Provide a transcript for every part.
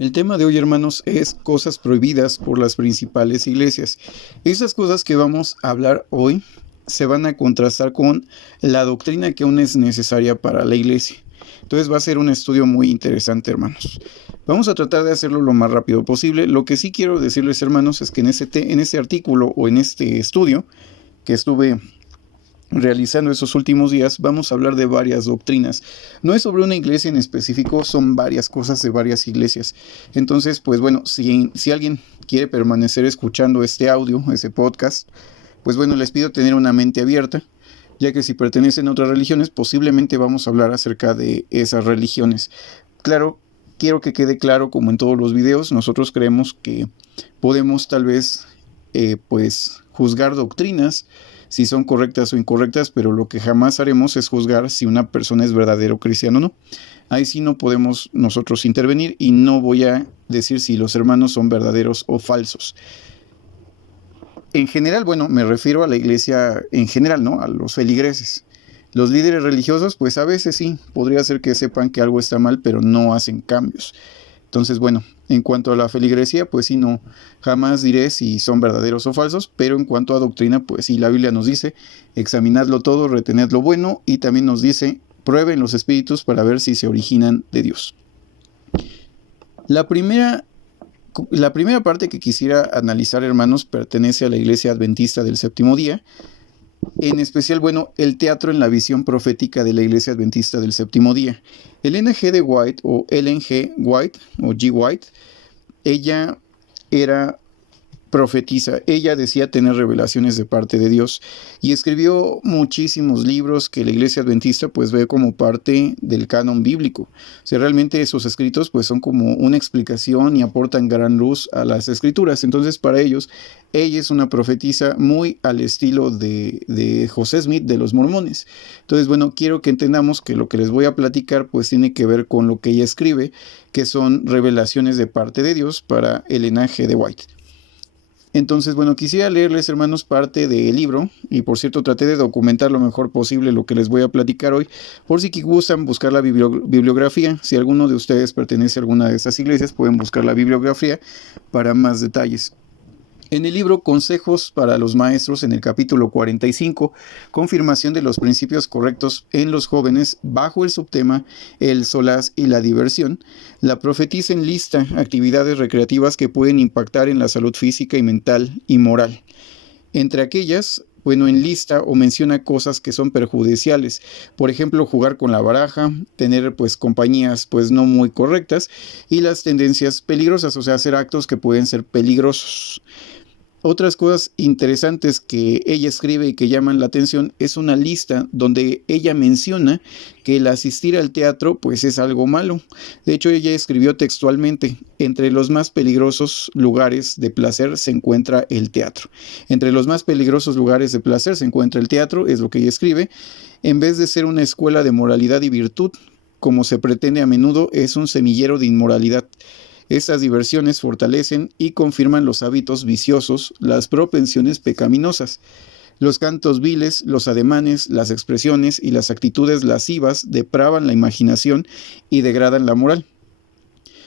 El tema de hoy, hermanos, es cosas prohibidas por las principales iglesias. Esas cosas que vamos a hablar hoy se van a contrastar con la doctrina que aún es necesaria para la iglesia. Entonces va a ser un estudio muy interesante, hermanos. Vamos a tratar de hacerlo lo más rápido posible. Lo que sí quiero decirles, hermanos, es que en este artículo o en este estudio que estuve realizando esos últimos días, vamos a hablar de varias doctrinas. No es sobre una iglesia en específico, son varias cosas de varias iglesias. Entonces, pues bueno, si alguien quiere permanecer escuchando este audio, este podcast, pues bueno, les pido tener una mente abierta, ya que si pertenecen a otras religiones, posiblemente vamos a hablar acerca de esas religiones. Claro, quiero que quede claro, como en todos los videos, nosotros creemos que podemos tal vez, pues, juzgar doctrinas, si son correctas o incorrectas, pero lo que jamás haremos es juzgar si una persona es verdadero cristiano o no. Ahí sí no podemos nosotros intervenir y no voy a decir si los hermanos son verdaderos o falsos. En general, bueno, me refiero a la iglesia en general, ¿no? A los feligreses. Los líderes religiosos, pues a veces sí, podría ser que sepan que algo está mal, pero no hacen cambios. Entonces, bueno, en cuanto a la feligresía, pues sí, no, jamás diré si son verdaderos o falsos, pero en cuanto a doctrina, pues sí, la Biblia nos dice, examinadlo todo, retened lo bueno, y también nos dice, prueben los espíritus para ver si se originan de Dios. La primera parte que quisiera analizar, hermanos, pertenece a la Iglesia Adventista del Séptimo Día. En especial, bueno, el teatro en la visión profética de la Iglesia Adventista del Séptimo Día. Ellen G. White o Ellen G. White o G. White, ella era profetiza, ella decía tener revelaciones de parte de Dios y escribió muchísimos libros que la Iglesia Adventista pues ve como parte del canon bíblico. O sea, realmente esos escritos pues son como una explicación y aportan gran luz a las escrituras. Entonces para ellos, ella es una profetisa muy al estilo de José Smith de los mormones. Entonces, bueno, quiero que entendamos que lo que les voy a platicar pues tiene que ver con lo que ella escribe, que son revelaciones de parte de Dios para Ellen G. de White. Entonces, bueno, quisiera leerles, hermanos, parte del libro, y por cierto traté de documentar lo mejor posible lo que les voy a platicar hoy, por si gustan buscar la bibliografía. Si alguno de ustedes pertenece a alguna de estas iglesias, pueden buscar la bibliografía para más detalles. En el libro Consejos para los Maestros, en el capítulo 45, confirmación de los principios correctos en los jóvenes, bajo el subtema El solaz y la diversión, la profetisa enlista actividades recreativas que pueden impactar en la salud física y mental y moral. Entre aquellas, bueno, enlista o menciona cosas que son perjudiciales, por ejemplo, jugar con la baraja, tener pues compañías pues no muy correctas y las tendencias peligrosas, o sea, hacer actos que pueden ser peligrosos. Otras cosas interesantes que ella escribe y que llaman la atención es una lista donde ella menciona que el asistir al teatro pues es algo malo. De hecho, ella escribió textualmente, entre los más peligrosos lugares de placer se encuentra el teatro. Entre los más peligrosos lugares de placer se encuentra el teatro, es lo que ella escribe. En vez de ser una escuela de moralidad y virtud, como se pretende a menudo, es un semillero de inmoralidad. Estas diversiones fortalecen y confirman los hábitos viciosos, las propensiones pecaminosas. Los cantos viles, los ademanes, las expresiones y las actitudes lascivas depravan la imaginación y degradan la moral.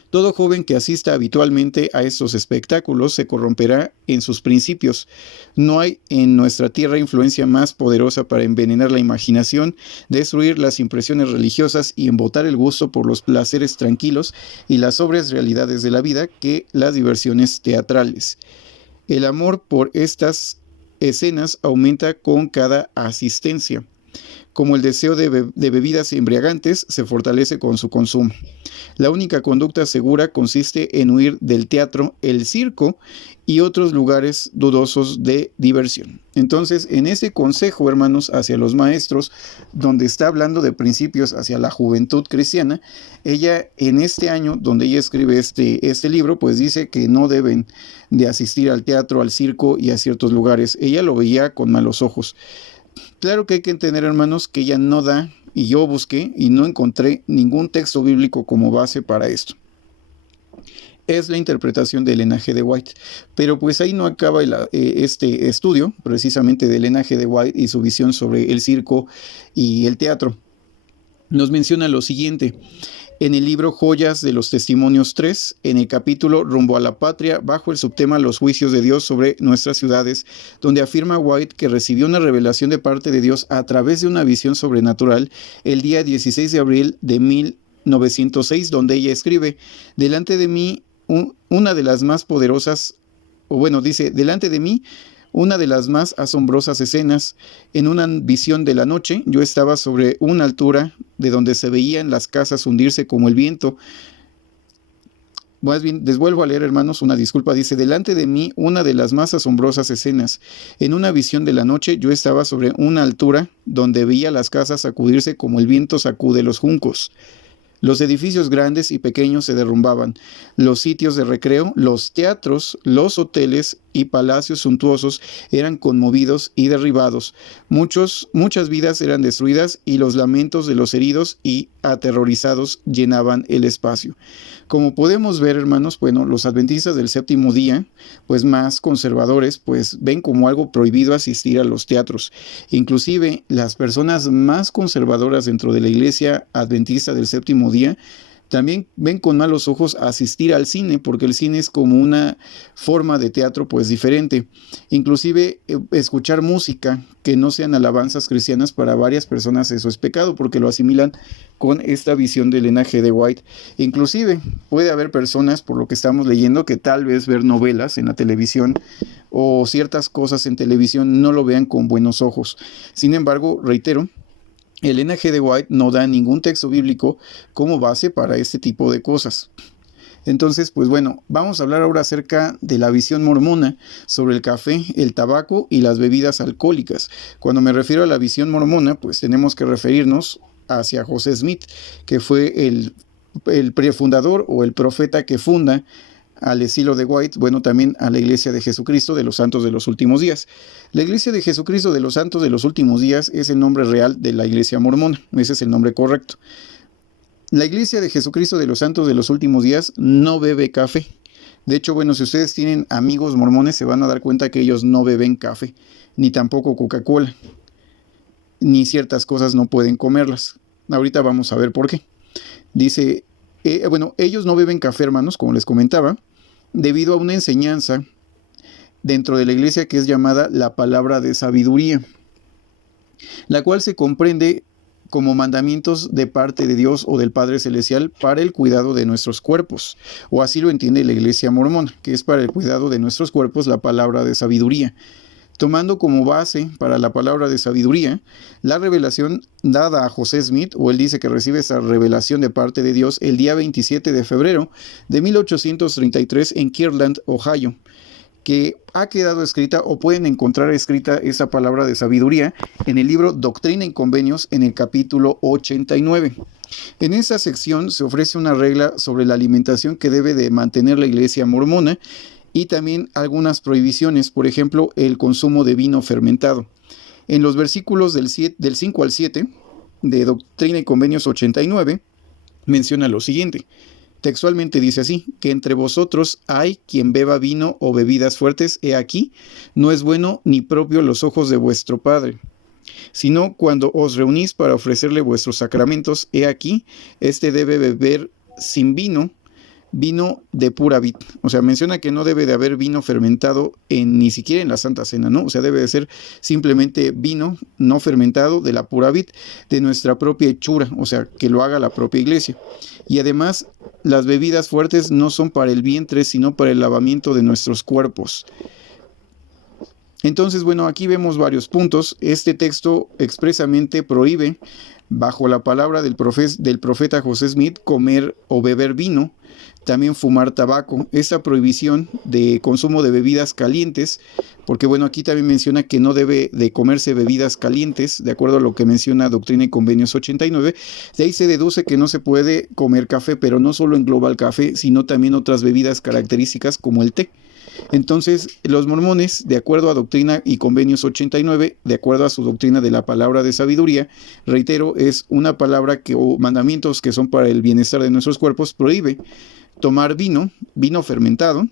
Todo joven que asista habitualmente a estos espectáculos se corromperá en sus principios. No hay en nuestra tierra influencia más poderosa para envenenar la imaginación, destruir las impresiones religiosas y embotar el gusto por los placeres tranquilos y las sobrias realidades de la vida que las diversiones teatrales. El amor por estas escenas aumenta con cada asistencia. Como el deseo de bebidas embriagantes se fortalece con su consumo. La única conducta segura consiste en huir del teatro, el circo y otros lugares dudosos de diversión. Entonces, en ese consejo, hermanos, hacia los maestros, donde está hablando de principios hacia la juventud cristiana, ella en este año, donde ella escribe este libro, pues dice que no deben de asistir al teatro, al circo y a ciertos lugares. Ella lo veía con malos ojos. Claro que hay que entender, hermanos, que ella no da, y yo busqué y no encontré ningún texto bíblico como base para esto. Es la interpretación de Ellen G. de White, pero pues ahí no acaba este estudio, precisamente de Ellen G. de White y su visión sobre el circo y el teatro. Nos menciona lo siguiente: en el libro Joyas de los Testimonios 3, en el capítulo Rumbo a la Patria, bajo el subtema Los juicios de Dios sobre nuestras ciudades, donde afirma White que recibió una revelación de parte de Dios a través de una visión sobrenatural el día 16 de abril de 1906, donde ella escribe: delante de mí una de las más poderosas, o bueno, dice, delante de mí una de las más asombrosas escenas. En una visión de la noche, yo estaba sobre una altura de donde se veían las casas hundirse como el viento. Más bien, les vuelvo a leer, hermanos, una disculpa. Dice: delante de mí una de las más asombrosas escenas. En una visión de la noche, yo estaba sobre una altura donde veía las casas sacudirse como el viento sacude los juncos. Los edificios grandes y pequeños se derrumbaban, los sitios de recreo, los teatros, los hoteles y palacios suntuosos eran conmovidos y derribados. Muchas vidas eran destruidas y los lamentos de los heridos y aterrorizados llenaban el espacio. Como podemos ver, hermanos, bueno, los adventistas del séptimo día, pues más conservadores, pues ven como algo prohibido asistir a los teatros. Inclusive las personas más conservadoras dentro de la iglesia adventista del séptimo día también ven con malos ojos asistir al cine, porque el cine es como una forma de teatro pues diferente. Inclusive escuchar música que no sean alabanzas cristianas, para varias personas eso es pecado, porque lo asimilan con esta visión del linaje de White. Inclusive puede haber personas, por lo que estamos leyendo, que tal vez ver novelas en la televisión o ciertas cosas en televisión no lo vean con buenos ojos. Sin embargo, reitero, el linaje de White no da ningún texto bíblico como base para este tipo de cosas. Entonces, pues bueno, vamos a hablar ahora acerca de la visión mormona sobre el café, el tabaco y las bebidas alcohólicas. Cuando me refiero a la visión mormona, pues tenemos que referirnos hacia José Smith, que fue el prefundador o el profeta que funda al estilo de White, bueno, también a la Iglesia de Jesucristo de los Santos de los Últimos Días. La Iglesia de Jesucristo de los Santos de los Últimos Días es el nombre real de la Iglesia mormona, ese es el nombre correcto. La Iglesia de Jesucristo de los Santos de los Últimos Días no bebe café. De hecho, bueno, si ustedes tienen amigos mormones se van a dar cuenta que ellos no beben café, ni tampoco Coca-Cola, ni ciertas cosas no pueden comerlas. Ahorita vamos a ver por qué. Dice, bueno, ellos no beben café, hermanos, como les comentaba, debido a una enseñanza dentro de la iglesia que es llamada la palabra de sabiduría, la cual se comprende como mandamientos de parte de Dios o del Padre Celestial para el cuidado de nuestros cuerpos, o así lo entiende la iglesia mormona, que es para el cuidado de nuestros cuerpos la palabra de sabiduría. Tomando como base para la palabra de sabiduría la revelación dada a José Smith, o él dice que recibe esa revelación de parte de Dios el día 27 de febrero de 1833 en Kirtland, Ohio, que ha quedado escrita o pueden encontrar escrita esa palabra de sabiduría en el libro Doctrina y Convenios en el capítulo 89. En esa sección se ofrece una regla sobre la alimentación que debe de mantener la iglesia mormona, y también algunas prohibiciones, por ejemplo, el consumo de vino fermentado. En los versículos del 5 al 7 de Doctrina y Convenios 89, menciona lo siguiente. Textualmente dice así, que entre vosotros hay quien beba vino o bebidas fuertes, he aquí, no es bueno ni propio los ojos de vuestro Padre. Sino cuando os reunís para ofrecerle vuestros sacramentos, he aquí, éste debe beber sin vino de pura vid. O sea, menciona que no debe de haber vino fermentado ni siquiera en la Santa Cena, ¿no? O sea, debe de ser simplemente vino no fermentado de la pura vid, de nuestra propia hechura, o sea, que lo haga la propia iglesia. Y además, las bebidas fuertes no son para el vientre, sino para el lavamiento de nuestros cuerpos. Entonces, bueno, aquí vemos varios puntos. Este texto expresamente prohíbe, bajo la palabra del profeta José Smith, comer o beber vino, también fumar tabaco. Esta prohibición de consumo de bebidas calientes, porque bueno, aquí también menciona que no debe de comerse bebidas calientes, de acuerdo a lo que menciona Doctrina y Convenios 89, de ahí se deduce que no se puede comer café, pero no solo engloba el café, sino también otras bebidas características como el té. Entonces, los mormones, de acuerdo a Doctrina y Convenios 89, de acuerdo a su doctrina de la palabra de sabiduría, reitero, es una palabra o mandamientos que son para el bienestar de nuestros cuerpos, prohíbe tomar vino fermentado,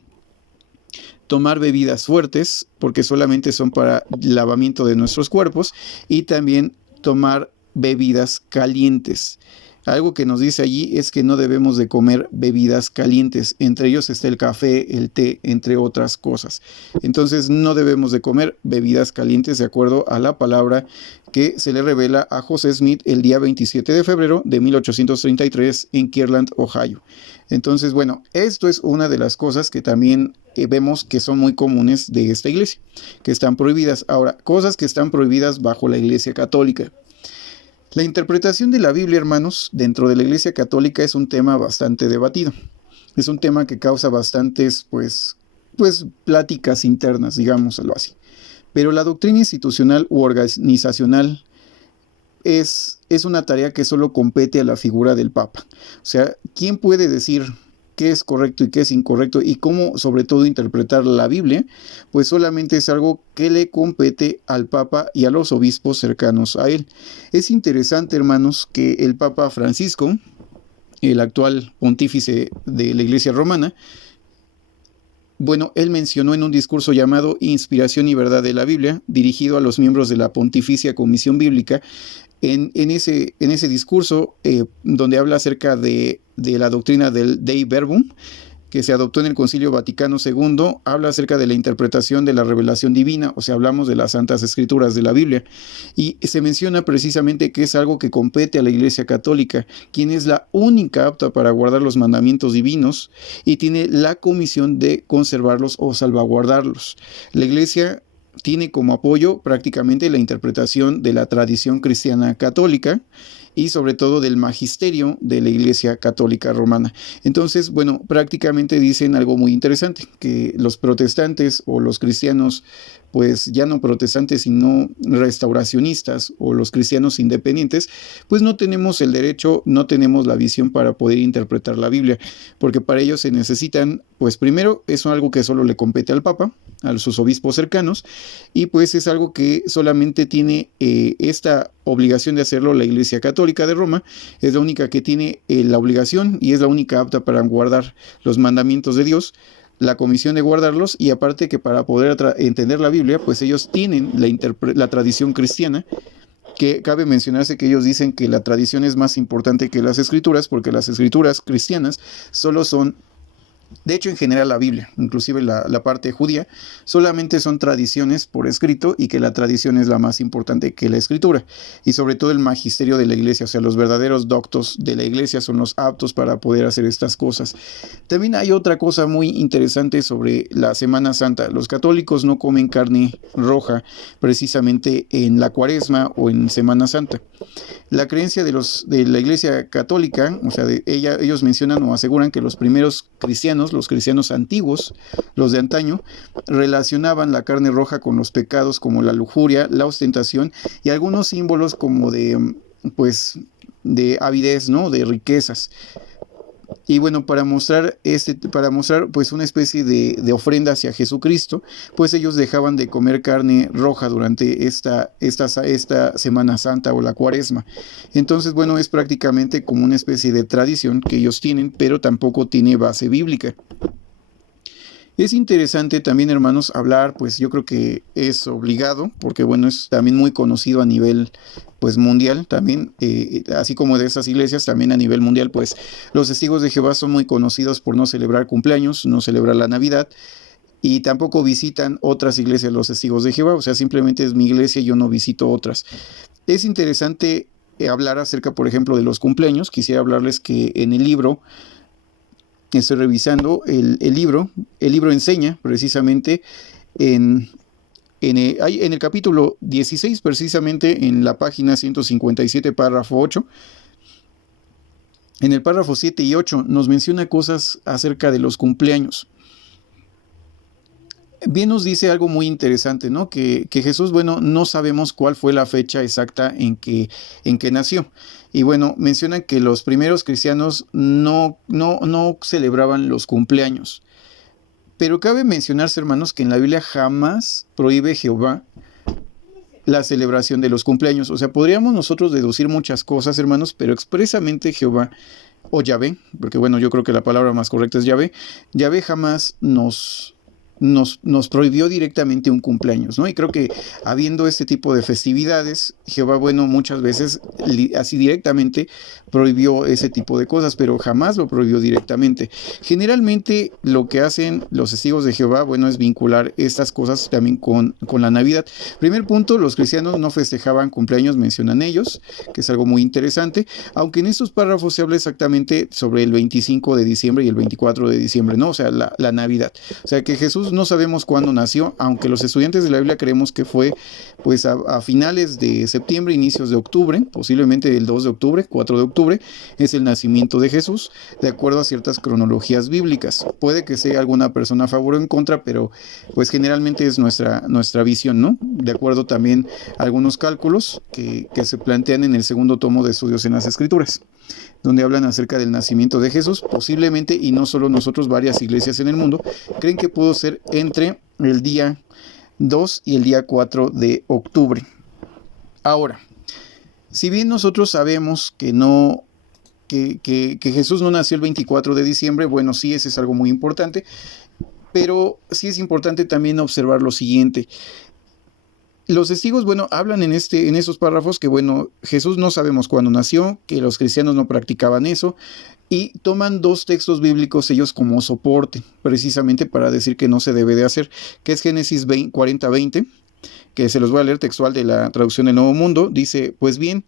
tomar bebidas fuertes, porque solamente son para el lavamiento de nuestros cuerpos, y también tomar bebidas calientes. Algo que nos dice allí es que no debemos de comer bebidas calientes, entre ellos está el café, el té, entre otras cosas. Entonces no debemos de comer bebidas calientes de acuerdo a la palabra que se le revela a José Smith el día 27 de febrero de 1833 en Kirtland, Ohio. Entonces, bueno, esto es una de las cosas que también vemos que son muy comunes de esta iglesia, que están prohibidas. Ahora, cosas que están prohibidas bajo la iglesia católica. La interpretación de la Biblia, hermanos, dentro de la Iglesia Católica es un tema bastante debatido. Es un tema que causa bastantes, pues pláticas internas, digámoslo así. Pero la doctrina institucional u organizacional es una tarea que solo compete a la figura del Papa. O sea, ¿quién puede decir qué es correcto y qué es incorrecto y cómo sobre todo interpretar la Biblia? Pues solamente es algo que le compete al Papa y a los obispos cercanos a él. Es interesante, hermanos, que el Papa Francisco, el actual pontífice de la Iglesia Romana, bueno, él mencionó en un discurso llamado Inspiración y Verdad de la Biblia, dirigido a los miembros de la Pontificia Comisión Bíblica, en ese discurso donde habla acerca de la doctrina del Dei Verbum, que se adoptó en el Concilio Vaticano II, habla acerca de la interpretación de la revelación divina, o sea, hablamos de las Santas Escrituras de la Biblia, y se menciona precisamente que es algo que compete a la Iglesia Católica, quien es la única apta para guardar los mandamientos divinos y tiene la comisión de conservarlos o salvaguardarlos. La Iglesia tiene como apoyo prácticamente la interpretación de la tradición cristiana católica y sobre todo del magisterio de la Iglesia Católica Romana. Entonces, bueno, prácticamente dicen algo muy interesante, que los protestantes o los cristianos, pues ya no protestantes sino restauracionistas o los cristianos independientes, pues no tenemos el derecho, no tenemos la visión para poder interpretar la Biblia, porque para ello se necesitan, pues primero es algo que solo le compete al Papa, a sus obispos cercanos, y pues es algo que solamente tiene esta obligación de hacerlo la Iglesia Católica de Roma, es la única que tiene la obligación y es la única apta para guardar los mandamientos de Dios, la comisión de guardarlos, y aparte que para poder entender la Biblia, pues ellos tienen la tradición cristiana, que cabe mencionarse que ellos dicen que la tradición es más importante que las escrituras, porque las escrituras cristianas solo son, de hecho en general la Biblia, inclusive la parte judía, solamente son tradiciones por escrito y que la tradición es la más importante que la escritura. Y sobre todo el magisterio de la iglesia, o sea, los verdaderos doctos de la iglesia son los aptos para poder hacer estas cosas. También hay otra cosa muy interesante sobre la Semana Santa. Los católicos no comen carne roja precisamente en la Cuaresma o en Semana Santa. La creencia de la Iglesia Católica, o sea, ellos mencionan o aseguran que los primeros cristianos, los cristianos antiguos, los de antaño, relacionaban la carne roja con los pecados como la lujuria, la ostentación y algunos símbolos como de avidez, ¿no? De riquezas. Y bueno, para mostrar pues una especie de ofrenda hacia Jesucristo, pues ellos dejaban de comer carne roja durante esta Semana Santa o la Cuaresma. Entonces, bueno, es prácticamente como una especie de tradición que ellos tienen, pero tampoco tiene base bíblica. Es interesante también, hermanos, hablar, pues yo creo que es obligado, porque bueno, es también muy conocido a nivel pues mundial también, así como de esas iglesias, también a nivel mundial, pues los testigos de Jehová son muy conocidos por no celebrar cumpleaños, no celebrar la Navidad, y tampoco visitan otras iglesias los testigos de Jehová, o sea, simplemente es mi iglesia y yo no visito otras. Es interesante hablar acerca, por ejemplo, de los cumpleaños. Quisiera hablarles que en el libro, estoy revisando, el libro enseña precisamente en el capítulo 16, precisamente en la página 157, párrafo 8, en el párrafo 7 y 8 nos menciona cosas acerca de los cumpleaños. Bien nos dice algo muy interesante, ¿no? Que Jesús, bueno, no sabemos cuál fue la fecha exacta en que nació. Y bueno, mencionan que los primeros cristianos no celebraban los cumpleaños. Pero cabe mencionarse, hermanos, que en la Biblia jamás prohíbe Jehová la celebración de los cumpleaños. O sea, podríamos nosotros deducir muchas cosas, hermanos, pero expresamente Jehová o Yahvé, porque bueno, yo creo que la palabra más correcta es Yahvé, Yahvé jamás nos nos prohibió directamente un cumpleaños, ¿no? Y creo que habiendo este tipo de festividades, Jehová, bueno, muchas veces así directamente prohibió ese tipo de cosas, pero jamás lo prohibió directamente. Generalmente lo que hacen los testigos de Jehová, bueno, es vincular estas cosas también con la Navidad. Primer punto, los cristianos no festejaban cumpleaños, mencionan ellos, que es algo muy interesante, aunque en estos párrafos se habla exactamente sobre el 25 de diciembre y el 24 de diciembre, ¿no? O sea, la Navidad. O sea, que Jesús no sabemos cuándo nació, aunque los estudiantes de la Biblia creemos que fue pues a finales de septiembre, inicios de octubre, posiblemente el 2 de octubre, 4 de octubre, es el nacimiento de Jesús, de acuerdo a ciertas cronologías bíblicas. Puede que sea alguna persona a favor o en contra, pero pues generalmente es nuestra visión, ¿no? De acuerdo también a algunos cálculos que se plantean en el segundo tomo de Estudios en las Escrituras, donde hablan acerca del nacimiento de Jesús, posiblemente, y no solo nosotros, varias iglesias en el mundo, creen que pudo ser entre el día 2 y el día 4 de octubre. Ahora, si bien nosotros sabemos que Jesús no nació el 24 de diciembre, bueno, sí, ese es algo muy importante, pero sí es importante también observar lo siguiente. Los testigos, bueno, hablan en esos párrafos que, bueno, Jesús no sabemos cuándo nació, que los cristianos no practicaban eso, y toman dos textos bíblicos ellos como soporte, precisamente para decir que no se debe de hacer, que es Génesis 40:20, que se los voy a leer textual de la traducción del Nuevo Mundo. Dice, pues bien,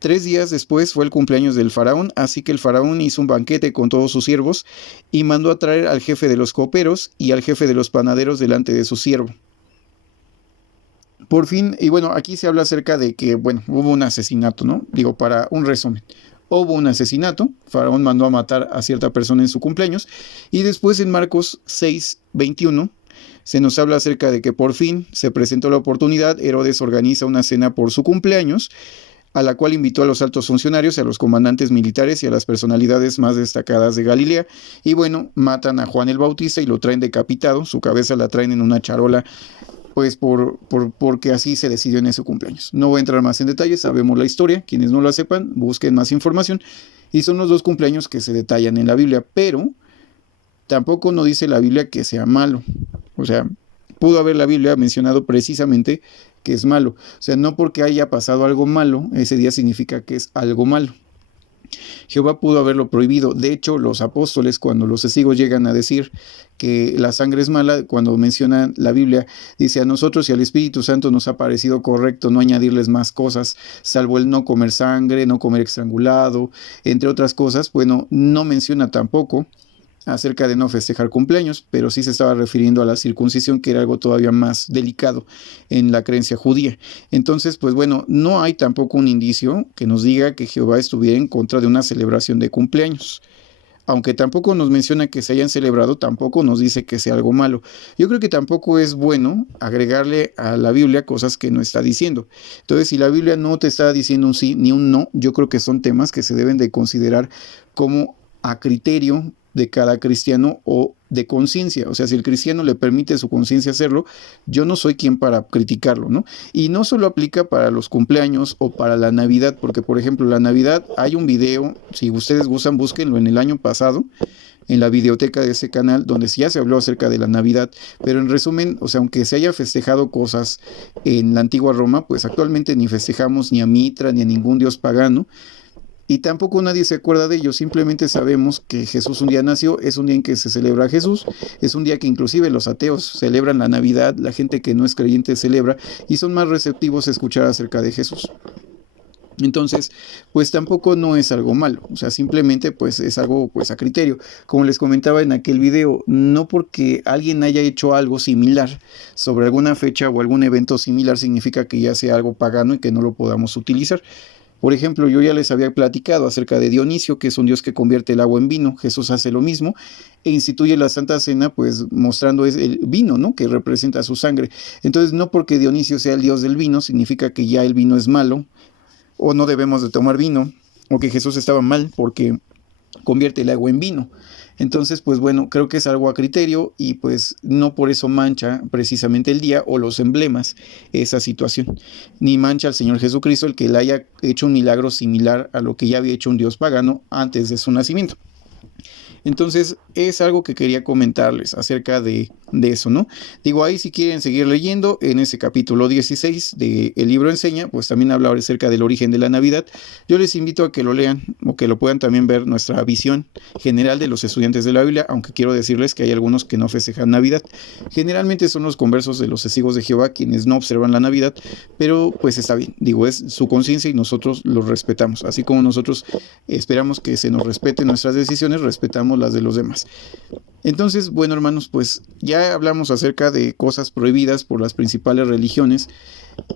3 días después fue el cumpleaños del faraón, así que el faraón hizo un banquete con todos sus siervos y mandó a traer al jefe de los coperos y al jefe de los panaderos delante de su siervo. Por fin, y bueno, aquí se habla acerca de que, bueno, hubo un asesinato, ¿no? Digo, para un resumen. Hubo un asesinato, Faraón mandó a matar a cierta persona en su cumpleaños, y después en Marcos 6:21 se nos habla acerca de que por fin se presentó la oportunidad, Herodes organiza una cena por su cumpleaños, a la cual invitó a los altos funcionarios, a los comandantes militares y a las personalidades más destacadas de Galilea, y bueno, matan a Juan el Bautista y lo traen decapitado, su cabeza la traen en una charola, pues porque así se decidió en ese cumpleaños. No voy a entrar más en detalles, sabemos la historia, quienes no la sepan, busquen más información, y son los dos cumpleaños que se detallan en la Biblia, pero tampoco no dice la Biblia que sea malo. O sea, pudo haber la Biblia mencionado precisamente que es malo. O sea, no porque haya pasado algo malo, ese día significa que es algo malo. Jehová pudo haberlo prohibido. De hecho, los apóstoles, cuando los testigos llegan a decir que la sangre es mala, cuando mencionan la Biblia, dice, a nosotros y al Espíritu Santo nos ha parecido correcto no añadirles más cosas, salvo el no comer sangre, no comer estrangulado, entre otras cosas. Bueno, no menciona tampoco acerca de no festejar cumpleaños, pero sí se estaba refiriendo a la circuncisión, que era algo todavía más delicado en la creencia judía. Entonces, pues bueno, no hay tampoco un indicio que nos diga que Jehová estuviera en contra de una celebración de cumpleaños. Aunque tampoco nos menciona que se hayan celebrado, tampoco nos dice que sea algo malo. Yo creo que tampoco es bueno agregarle a la Biblia cosas que no está diciendo. Entonces, si la Biblia no te está diciendo un sí ni un no, yo creo que son temas que se deben de considerar como a criterio de cada cristiano o de conciencia. O sea, si el cristiano le permite a su conciencia hacerlo, yo no soy quien para criticarlo, ¿no? Y no solo aplica para los cumpleaños o para la Navidad, porque por ejemplo la Navidad hay un video, si ustedes gustan, búsquenlo en el año pasado, en la videoteca de ese canal, donde ya se habló acerca de la Navidad, pero en resumen, o sea, aunque se haya festejado cosas en la antigua Roma, pues actualmente ni festejamos ni a Mitra ni a ningún dios pagano, y tampoco nadie se acuerda de ello, simplemente sabemos que Jesús un día nació, es un día en que se celebra a Jesús, es un día que inclusive los ateos celebran la Navidad, la gente que no es creyente celebra, y son más receptivos a escuchar acerca de Jesús. Entonces, pues tampoco no es algo malo, o sea, simplemente pues es algo pues a criterio. Como les comentaba en aquel video, no porque alguien haya hecho algo similar sobre alguna fecha o algún evento similar significa que ya sea algo pagano y que no lo podamos utilizar. Por ejemplo, yo ya les había platicado acerca de Dionisio, que es un dios que convierte el agua en vino. Jesús hace lo mismo e instituye la Santa Cena, pues mostrando el vino, ¿no? Que representa su sangre. Entonces, no porque Dionisio sea el dios del vino, significa que ya el vino es malo, o no debemos de tomar vino, o que Jesús estaba mal porque convierte el agua en vino. Entonces, pues bueno, creo que es algo a criterio y pues no por eso mancha precisamente el día o los emblemas esa situación. Ni mancha al Señor Jesucristo el que le haya hecho un milagro similar a lo que ya había hecho un dios pagano antes de su nacimiento. Entonces, es algo que quería comentarles acerca de eso, ¿no? Digo, ahí si quieren seguir leyendo, en ese capítulo 16 del libro Enseña, pues también habla acerca del origen de la Navidad. Yo les invito a que lo lean o que lo puedan también ver nuestra visión general de los estudiantes de la Biblia, aunque quiero decirles que hay algunos que no festejan Navidad. Generalmente son los conversos de los testigos de Jehová quienes no observan la Navidad, pero pues está bien, digo, es su conciencia y nosotros los respetamos. Así como nosotros esperamos que se nos respeten nuestras decisiones, respetamos las de los demás. Entonces, bueno, hermanos, pues ya hablamos acerca de cosas prohibidas por las principales religiones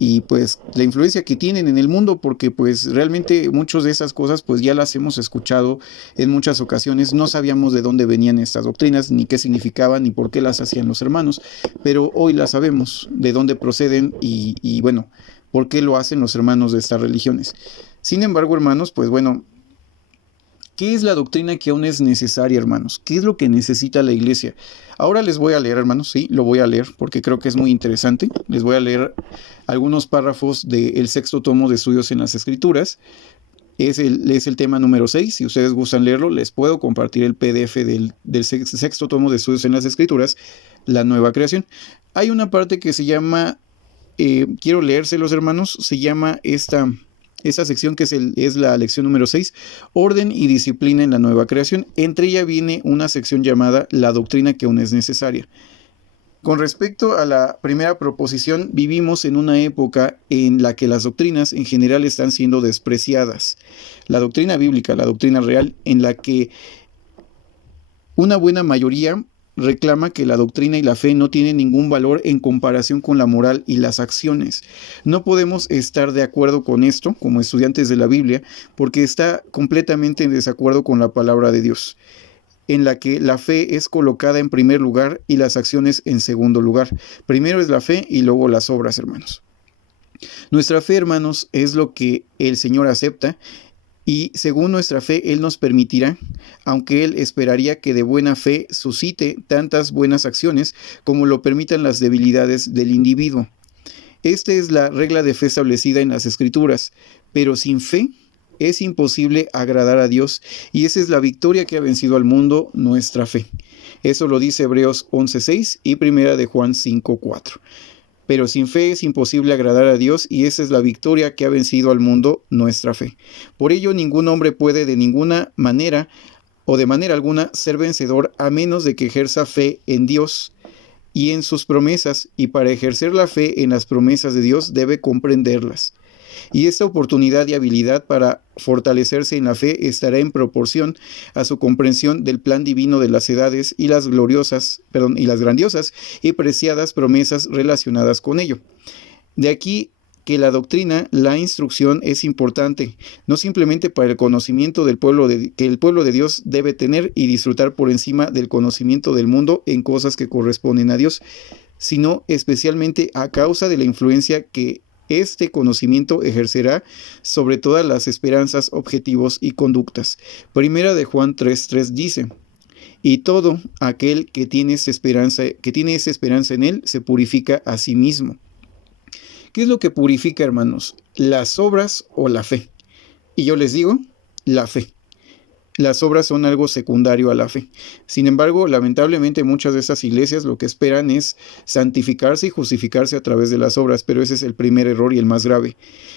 y pues la influencia que tienen en el mundo, porque pues realmente muchas de esas cosas pues ya las hemos escuchado en muchas ocasiones. No sabíamos de dónde venían estas doctrinas, ni qué significaban, ni por qué las hacían los hermanos, pero hoy las sabemos de dónde proceden y bueno, por qué lo hacen los hermanos de estas religiones. Sin embargo, hermanos, pues bueno, ¿qué es la doctrina que aún es necesaria, hermanos? ¿Qué es lo que necesita la iglesia? Ahora les voy a leer, hermanos, sí, lo voy a leer porque creo que es muy interesante. Les voy a leer algunos párrafos del sexto tomo de Estudios en las Escrituras. Es el tema número 6. Si ustedes gustan leerlo, les puedo compartir el PDF del sexto tomo de Estudios en las Escrituras, la nueva creación. Hay una parte que se llama, quiero leérselos, hermanos, se llama esta sección que es la lección número 6, orden y disciplina en la nueva creación. Entre ella viene una sección llamada la doctrina que aún es necesaria. Con respecto a la primera proposición, vivimos en una época en la que las doctrinas en general están siendo despreciadas. La doctrina bíblica, la doctrina real, en la que una buena mayoría reclama que la doctrina y la fe no tienen ningún valor en comparación con la moral y las acciones. No podemos estar de acuerdo con esto como estudiantes de la Biblia porque está completamente en desacuerdo con la palabra de Dios, en la que la fe es colocada en primer lugar y las acciones en segundo lugar. Primero es la fe y luego las obras, hermanos. Nuestra fe, hermanos, es lo que el Señor acepta. Y según nuestra fe, Él nos permitirá, aunque Él esperaría que de buena fe suscite tantas buenas acciones como lo permitan las debilidades del individuo. Esta es la regla de fe establecida en las Escrituras, pero sin fe es imposible agradar a Dios y esa es la victoria que ha vencido al mundo, nuestra fe. Eso lo dice Hebreos 11:6 y 1 de Juan 5:4. Pero sin fe es imposible agradar a Dios y esa es la victoria que ha vencido al mundo, nuestra fe. Por ello, ningún hombre puede de ninguna manera o de manera alguna ser vencedor a menos de que ejerza fe en Dios y en sus promesas, y para ejercer la fe en las promesas de Dios debe comprenderlas. Y esta oportunidad y habilidad para fortalecerse en la fe estará en proporción a su comprensión del plan divino de las edades y las grandiosas y preciadas promesas relacionadas con ello. De aquí que la doctrina, la instrucción es importante, no simplemente para el conocimiento del que el pueblo de Dios debe tener y disfrutar por encima del conocimiento del mundo en cosas que corresponden a Dios, sino especialmente a causa de la influencia que este conocimiento ejercerá sobre todas las esperanzas, objetivos y conductas. Primera de Juan 3:3 dice: y todo aquel que tiene esa esperanza en él se purifica a sí mismo. ¿Qué es lo que purifica, hermanos? ¿Las obras o la fe? Y yo les digo, la fe. Las obras son algo secundario a la fe. Sin embargo, lamentablemente muchas de esas iglesias lo que esperan es santificarse y justificarse a través de las obras, pero ese es el primer error y el más grave.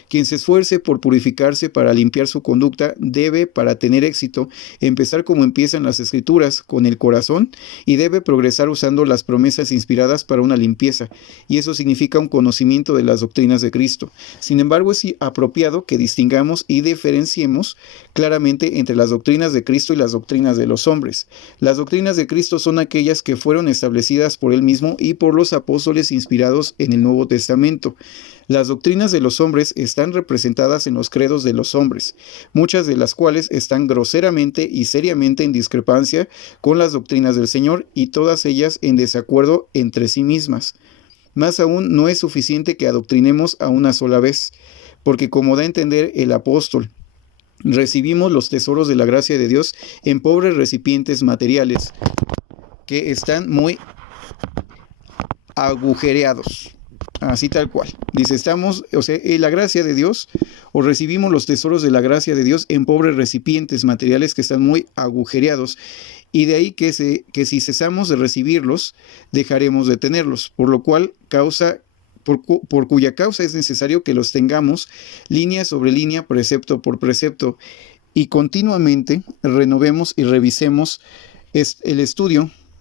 Quien se esfuerce por purificarse para limpiar su conducta debe, para tener éxito, empezar como empiezan las Escrituras, con el corazón, y debe progresar usando las promesas inspiradas para una limpieza, y eso significa un conocimiento de las doctrinas de Cristo. Sin embargo, es apropiado que distingamos y diferenciemos claramente entre las doctrinas de Cristo y las doctrinas de los hombres. Las doctrinas de Cristo son aquellas que fueron establecidas por Él mismo y por los apóstoles inspirados en el Nuevo Testamento. Las doctrinas de los hombres están representadas en los credos de los hombres, muchas de las cuales están groseramente y seriamente en discrepancia con las doctrinas del Señor y todas ellas en desacuerdo entre sí mismas. Más aún, no es suficiente que adoctrinemos a una sola vez, porque como da a entender el apóstol, recibimos los tesoros de la gracia de Dios en pobres recipientes materiales que están muy agujereados. así tal cual. Dice, estamos, o sea, en la gracia de Dios, o recibimos los tesoros de la gracia de Dios en pobres recipientes materiales que están muy agujereados, y de ahí que si cesamos de recibirlos, dejaremos de tenerlos, por lo cual por cuya causa es necesario que los tengamos línea sobre línea, precepto por precepto, y continuamente renovemos y revisemos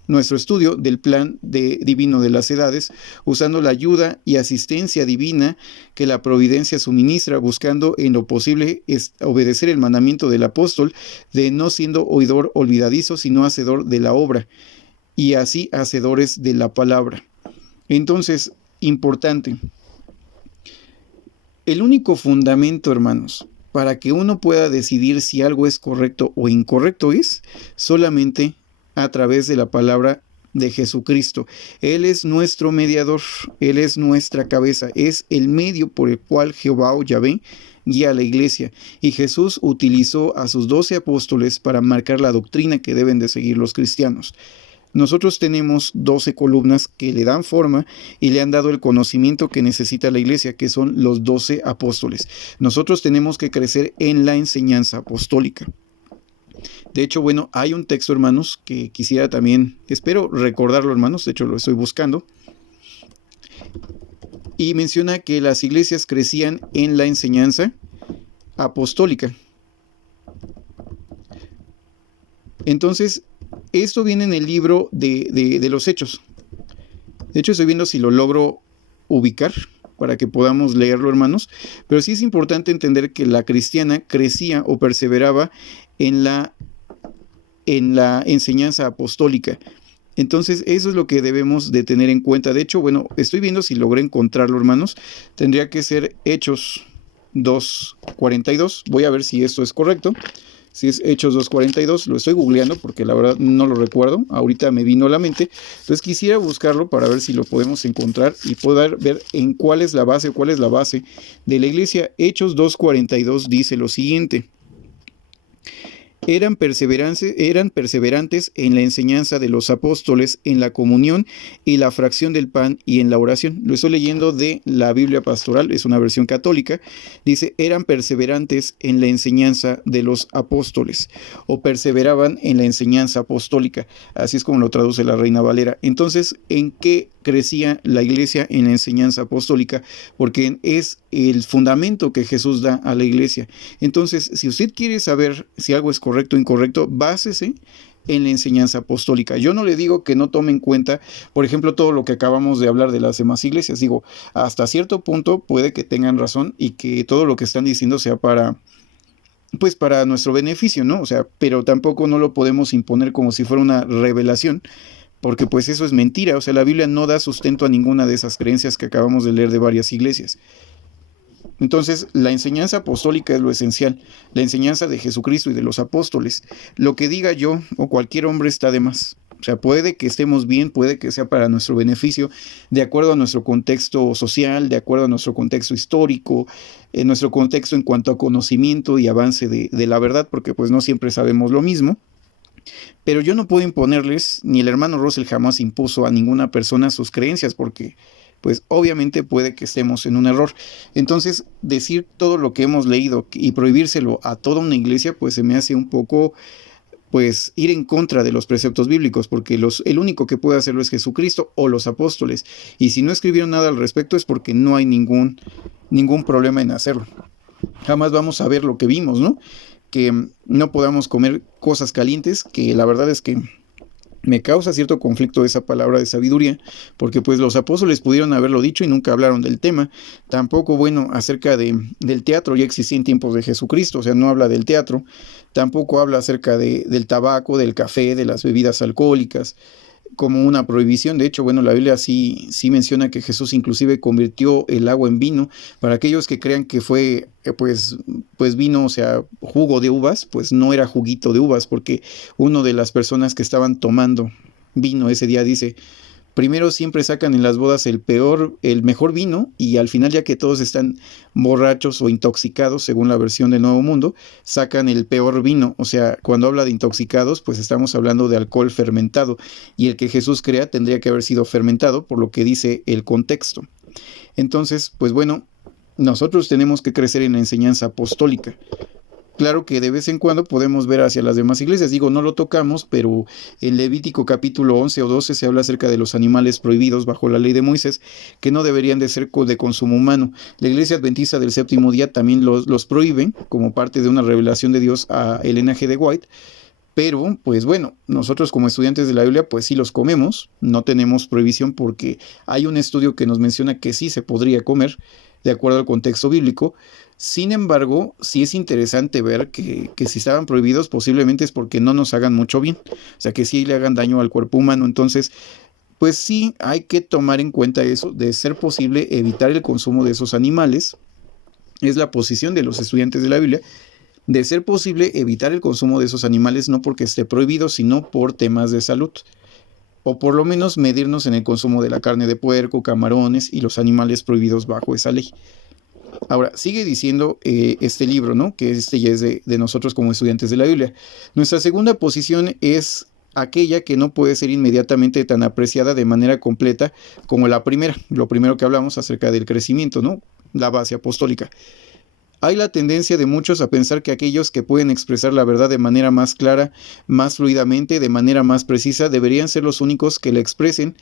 nuestro estudio del plan divino de las edades, usando la ayuda y asistencia divina que la providencia suministra, buscando en lo posible obedecer el mandamiento del apóstol de no siendo oidor olvidadizo, sino hacedor de la obra, y así hacedores de la palabra. Entonces, importante, el único fundamento, hermanos, para que uno pueda decidir si algo es correcto o incorrecto es solamente a través de la palabra de Jesucristo. Él es nuestro mediador, Él es nuestra cabeza, es el medio por el cual Jehová o Yahvé guía a la iglesia. Y Jesús utilizó a sus 12 apóstoles para marcar la doctrina que deben de seguir los cristianos. Nosotros tenemos 12 columnas que le dan forma y le han dado el conocimiento que necesita la iglesia, que son los 12 apóstoles. Nosotros tenemos que crecer en la enseñanza apostólica. De hecho, bueno, hay un texto, hermanos, que quisiera también, espero recordarlo, hermanos, de hecho lo estoy buscando, y menciona que las iglesias crecían en la enseñanza apostólica. Entonces, esto viene en el libro de los Hechos. De hecho, estoy viendo si lo logro ubicar para que podamos leerlo, hermanos. Pero sí es importante entender que la cristiana crecía o perseveraba en la enseñanza apostólica. Entonces, eso es lo que debemos de tener en cuenta. De hecho, bueno, estoy viendo si logré encontrarlo, hermanos. Tendría que ser Hechos 2:42. Voy a ver si esto es correcto. Si es Hechos 2:42, lo estoy googleando porque la verdad no lo recuerdo, ahorita me vino a la mente, entonces quisiera buscarlo para ver si lo podemos encontrar y poder ver en cuál es la base de la iglesia. Hechos 2:42 dice lo siguiente: eran perseverantes en la enseñanza de los apóstoles, en la comunión y la fracción del pan y en la oración. Lo estoy leyendo de la Biblia Pastoral, es una versión católica. Dice, eran perseverantes en la enseñanza de los apóstoles, o perseveraban en la enseñanza apostólica. Así es como lo traduce la Reina Valera. Entonces, ¿en qué crecía la iglesia? En la enseñanza apostólica, porque es el fundamento que Jesús da a la iglesia. Entonces, si usted quiere saber si algo es correcto o incorrecto, básese en la enseñanza apostólica. Yo no le digo que no tome en cuenta, por ejemplo, todo lo que acabamos de hablar de las demás iglesias. Digo, hasta cierto punto puede que tengan razón y que todo lo que están diciendo sea para nuestro beneficio, ¿no? O sea, pero tampoco no lo podemos imponer como si fuera una revelación, porque pues eso es mentira. O sea, la Biblia no da sustento a ninguna de esas creencias que acabamos de leer de varias iglesias. Entonces, la enseñanza apostólica es lo esencial, la enseñanza de Jesucristo y de los apóstoles. Lo que diga yo o cualquier hombre está de más. O sea, puede que estemos bien, puede que sea para nuestro beneficio, de acuerdo a nuestro contexto social, de acuerdo a nuestro contexto histórico, en nuestro contexto en cuanto a conocimiento y avance de la verdad, porque pues no siempre sabemos lo mismo. Pero yo no puedo imponerles, ni el hermano Russell jamás impuso a ninguna persona sus creencias, porque pues obviamente puede que estemos en un error. Entonces, decir todo lo que hemos leído y prohibírselo a toda una iglesia, pues se me hace un poco, pues, ir en contra de los preceptos bíblicos, porque el único que puede hacerlo es Jesucristo o los apóstoles. Y si no escribieron nada al respecto es porque no hay ningún problema en hacerlo. Jamás vamos a ver lo que vimos, ¿no? Que no podamos comer cosas calientes, que la verdad es que me causa cierto conflicto esa palabra de sabiduría, porque pues los apóstoles pudieron haberlo dicho y nunca hablaron del tema. Tampoco, bueno, acerca del teatro, ya existía en tiempos de Jesucristo, o sea, no habla del teatro. Tampoco habla acerca del tabaco, del café, de las bebidas alcohólicas, como una prohibición. De hecho, bueno, la Biblia sí menciona que Jesús inclusive convirtió el agua en vino. Para aquellos que crean que fue pues vino, o sea, jugo de uvas, pues no era juguito de uvas, porque una de las personas que estaban tomando vino ese día dice: primero siempre sacan en las bodas el mejor vino, y al final, ya que todos están borrachos o intoxicados, según la versión del Nuevo Mundo, sacan el peor vino. O sea, cuando habla de intoxicados, pues estamos hablando de alcohol fermentado, y el que Jesús crea tendría que haber sido fermentado, por lo que dice el contexto. Entonces, pues bueno, nosotros tenemos que crecer en la enseñanza apostólica. Claro que de vez en cuando podemos ver hacia las demás iglesias. Digo, no lo tocamos, pero en Levítico capítulo 11 o 12 se habla acerca de los animales prohibidos bajo la ley de Moisés, que no deberían de ser de consumo humano. La iglesia adventista del séptimo día también los prohíbe como parte de una revelación de Dios a Elena G. de White. Pero, pues bueno, nosotros como estudiantes de la Biblia, pues sí los comemos, no tenemos prohibición porque hay un estudio que nos menciona que sí se podría comer, de acuerdo al contexto bíblico. Sin embargo, sí es interesante ver que si estaban prohibidos, posiblemente es porque no nos hagan mucho bien, o sea, que sí le hagan daño al cuerpo humano. Entonces, pues sí hay que tomar en cuenta eso, de ser posible evitar el consumo de esos animales. Es la posición de los estudiantes de la Biblia, de ser posible evitar el consumo de esos animales, no porque esté prohibido, sino por temas de salud. O por lo menos medirnos en el consumo de la carne de puerco, camarones y los animales prohibidos bajo esa ley. Ahora, sigue diciendo este libro, ¿no? Que este ya es de nosotros como estudiantes de la Biblia. Nuestra segunda posición es aquella que no puede ser inmediatamente tan apreciada de manera completa como la primera. Lo primero que hablamos acerca del crecimiento, ¿no? La base apostólica. Hay la tendencia de muchos a pensar que aquellos que pueden expresar la verdad de manera más clara, más fluidamente, de manera más precisa, deberían ser los únicos que la expresen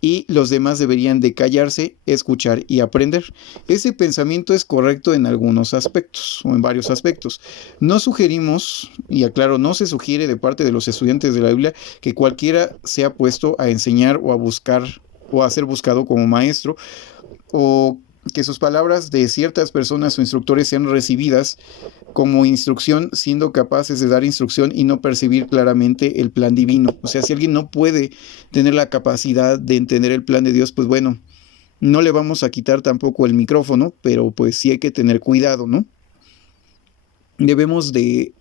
y los demás deberían de callarse, escuchar y aprender. Ese pensamiento es correcto en algunos aspectos o en varios aspectos. No sugerimos, y aclaro, no se sugiere de parte de los estudiantes de la Biblia que cualquiera sea puesto a enseñar o a buscar o a ser buscado como maestro, o que sus palabras de ciertas personas o instructores sean recibidas como instrucción, siendo capaces de dar instrucción y no percibir claramente el plan divino. O sea, si alguien no puede tener la capacidad de entender el plan de Dios, pues bueno, no le vamos a quitar tampoco el micrófono, pero pues sí hay que tener cuidado, ¿no? Debemos de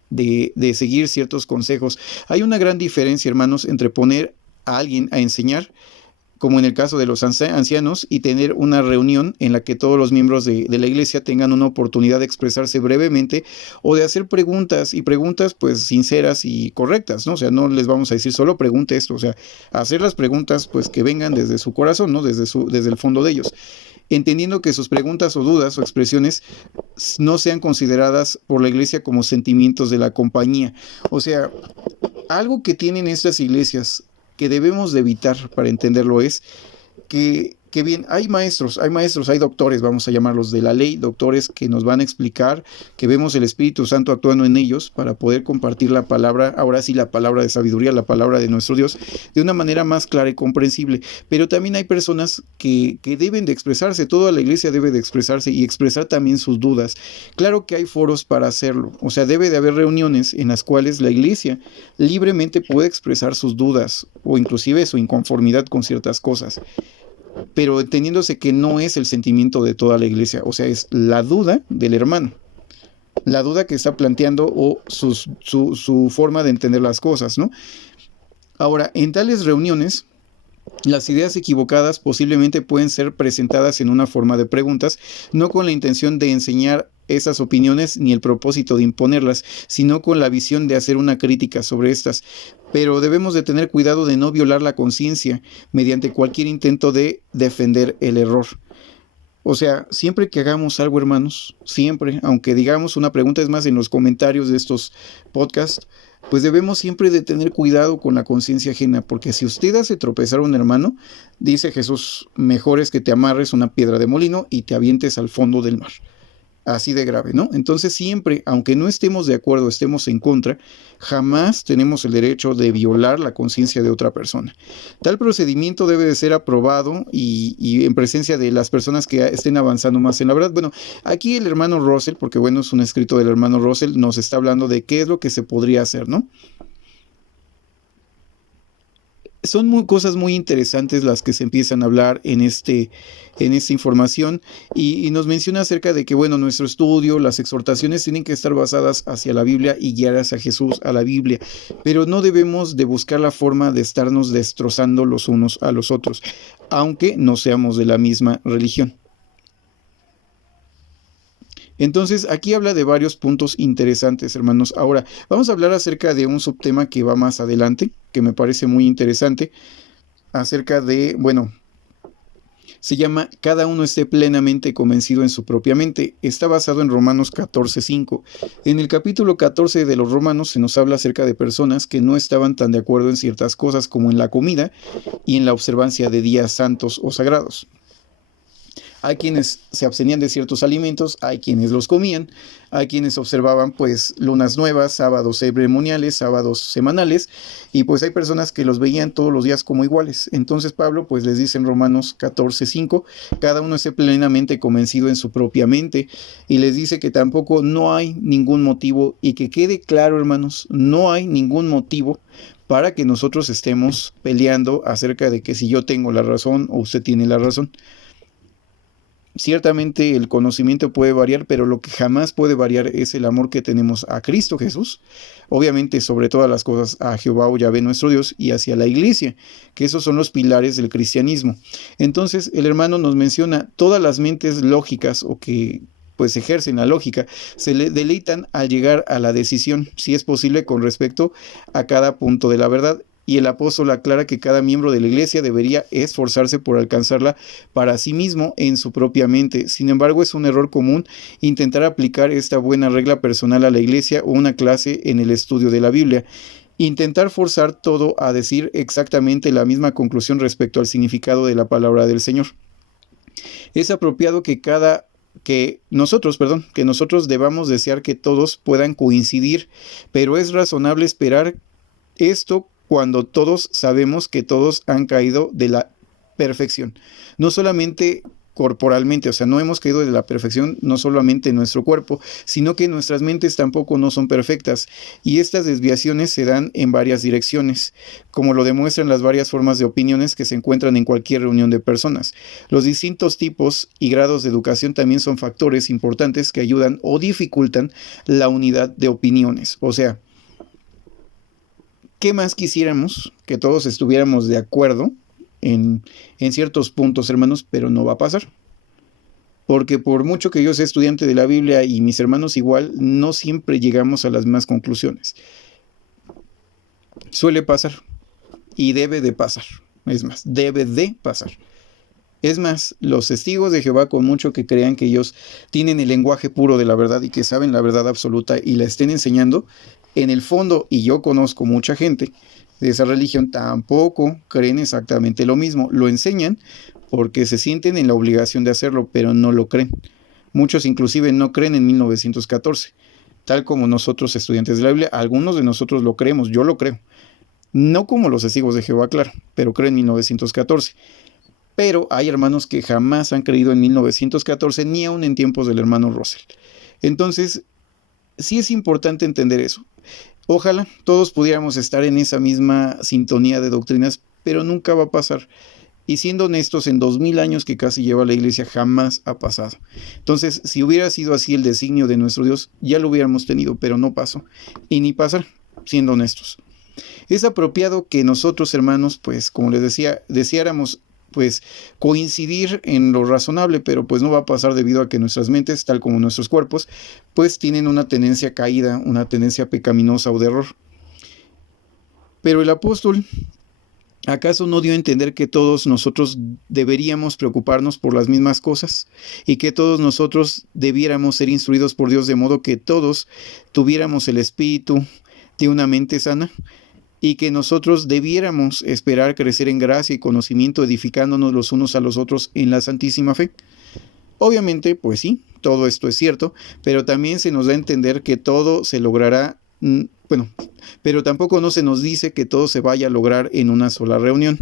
seguir ciertos consejos. Hay una gran diferencia, hermanos, entre poner a alguien a enseñar, como en el caso de los ancianos, y tener una reunión en la que todos los miembros de la iglesia tengan una oportunidad de expresarse brevemente o de hacer preguntas, y preguntas pues sinceras y correctas, ¿no? O sea, no les vamos a decir solo pregunte esto, o sea, hacer las preguntas pues que vengan desde su corazón, ¿no? Desde el fondo de ellos, entendiendo que sus preguntas o dudas o expresiones no sean consideradas por la iglesia como sentimientos de la compañía. O sea, algo que tienen estas iglesias que debemos de evitar para entenderlo es que bien, hay maestros, hay doctores, vamos a llamarlos de la ley, doctores que nos van a explicar, que vemos el Espíritu Santo actuando en ellos para poder compartir la palabra, ahora sí la palabra de sabiduría, la palabra de nuestro Dios, de una manera más clara y comprensible. Pero también hay personas que deben de expresarse, toda la iglesia debe de expresarse y expresar también sus dudas. Claro que hay foros para hacerlo, o sea, debe de haber reuniones en las cuales la iglesia libremente puede expresar sus dudas o inclusive su inconformidad con ciertas cosas, pero entendiéndose que no es el sentimiento de toda la iglesia, o sea, es la duda del hermano, la duda que está planteando o su forma de entender las cosas, ¿no? Ahora, en tales reuniones, las ideas equivocadas posiblemente pueden ser presentadas en una forma de preguntas, no con la intención de enseñar esas opiniones ni el propósito de imponerlas, sino con la visión de hacer una crítica sobre estas. Pero debemos de tener cuidado de no violar la conciencia mediante cualquier intento de defender el error. O sea, siempre que hagamos algo, hermanos, siempre, aunque digamos una pregunta, es más, en los comentarios de estos podcasts, pues debemos siempre de tener cuidado con la conciencia ajena, porque si usted hace tropezar a un hermano, dice Jesús, mejor es que te amarres una piedra de molino y te avientes al fondo del mar. Así de grave, ¿no? Entonces siempre, aunque no estemos de acuerdo, estemos en contra, jamás tenemos el derecho de violar la conciencia de otra persona. Tal procedimiento debe de ser aprobado y en presencia de las personas que estén avanzando más en la verdad. Bueno, aquí el hermano Russell, porque bueno, es un escrito del hermano Russell, nos está hablando de qué es lo que se podría hacer, ¿no? Son cosas muy interesantes las que se empiezan a hablar en esta información, y nos menciona acerca de que, bueno, nuestro estudio, las exhortaciones tienen que estar basadas hacia la Biblia y guiadas a Jesús, a la Biblia, pero no debemos de buscar la forma de estarnos destrozando los unos a los otros, aunque no seamos de la misma religión. Entonces, aquí habla de varios puntos interesantes, hermanos. Ahora, vamos a hablar acerca de un subtema que va más adelante, que me parece muy interesante, acerca de, bueno, Se llama Cada uno esté plenamente convencido en su propia mente. Está basado en Romanos 14:5. En el capítulo 14 de los Romanos se nos habla acerca de personas que no estaban tan de acuerdo en ciertas cosas como en la comida y en la observancia de días santos o sagrados. Hay quienes se abstenían de ciertos alimentos, hay quienes los comían, hay quienes observaban pues lunas nuevas, sábados ceremoniales, sábados semanales, y pues hay personas que los veían todos los días como iguales. Entonces Pablo pues les dice en Romanos 14:5, cada uno esté plenamente convencido en su propia mente, y les dice que tampoco no hay ningún motivo, y que quede claro, hermanos, no hay ningún motivo para que nosotros estemos peleando acerca de que si yo tengo la razón o usted tiene la razón. Ciertamente el conocimiento puede variar, pero lo que jamás puede variar es el amor que tenemos a Cristo Jesús, obviamente sobre todas las cosas a Jehová o Yahvé nuestro Dios y hacia la iglesia, que esos son los pilares del cristianismo. Entonces el hermano nos menciona todas las mentes lógicas o que pues ejercen la lógica, se le deleitan al llegar a la decisión, si es posible, con respecto a cada punto de la verdad. Y el apóstol aclara que cada miembro de la iglesia debería esforzarse por alcanzarla para sí mismo en su propia mente. Sin embargo, es un error común intentar aplicar esta buena regla personal a la iglesia o una clase en el estudio de la Biblia. Intentar forzar todo a decir exactamente la misma conclusión respecto al significado de la palabra del Señor. Es apropiado que nosotros debamos desear que todos puedan coincidir, pero es razonable esperar esto cuando todos sabemos que todos han caído de la perfección, no solamente corporalmente, o sea, no hemos caído de la perfección no solamente en nuestro cuerpo, sino que nuestras mentes tampoco no son perfectas, y estas desviaciones se dan en varias direcciones, como lo demuestran las varias formas de opiniones que se encuentran en cualquier reunión de personas. Los distintos tipos y grados de educación también son factores importantes que ayudan o dificultan la unidad de opiniones, o sea, ¿qué más quisiéramos? Que todos estuviéramos de acuerdo en ciertos puntos, hermanos, pero no va a pasar. Porque por mucho que yo sea estudiante de la Biblia y mis hermanos igual, no siempre llegamos a las mismas conclusiones. Suele pasar y debe de pasar. Es más, debe de pasar. Es más, los testigos de Jehová, con mucho que crean que ellos tienen el lenguaje puro de la verdad y que saben la verdad absoluta y la estén enseñando, en el fondo, y yo conozco mucha gente de esa religión, tampoco creen exactamente lo mismo. Lo enseñan porque se sienten en la obligación de hacerlo, pero no lo creen. Muchos inclusive no creen en 1914, tal como nosotros estudiantes de la Biblia. Algunos de nosotros lo creemos, yo lo creo. No como los testigos de Jehová, claro, pero creen en 1914. Pero hay hermanos que jamás han creído en 1914, ni aun en tiempos del hermano Russell. Entonces, sí es importante entender eso. Ojalá todos pudiéramos estar en esa misma sintonía de doctrinas, pero nunca va a pasar. Y siendo honestos, en 2000 años que casi lleva la iglesia, jamás ha pasado. Entonces, si hubiera sido así el designio de nuestro Dios, ya lo hubiéramos tenido, pero no pasó. Y ni pasará, siendo honestos. Es apropiado que nosotros, hermanos, pues, como les decía, deseáramos pues coincidir en lo razonable, pero pues no va a pasar debido a que nuestras mentes, tal como nuestros cuerpos, pues tienen una tendencia caída, una tendencia pecaminosa o de error. Pero el apóstol, ¿acaso no dio a entender que todos nosotros deberíamos preocuparnos por las mismas cosas? Y que todos nosotros debiéramos ser instruidos por Dios de modo que todos tuviéramos el espíritu de una mente sana? Y que nosotros debiéramos esperar crecer en gracia y conocimiento, edificándonos los unos a los otros en la santísima fe. Obviamente, pues sí, todo esto es cierto, pero también se nos da a entender que todo se logrará, pero tampoco no se nos dice que todo se vaya a lograr en una sola reunión.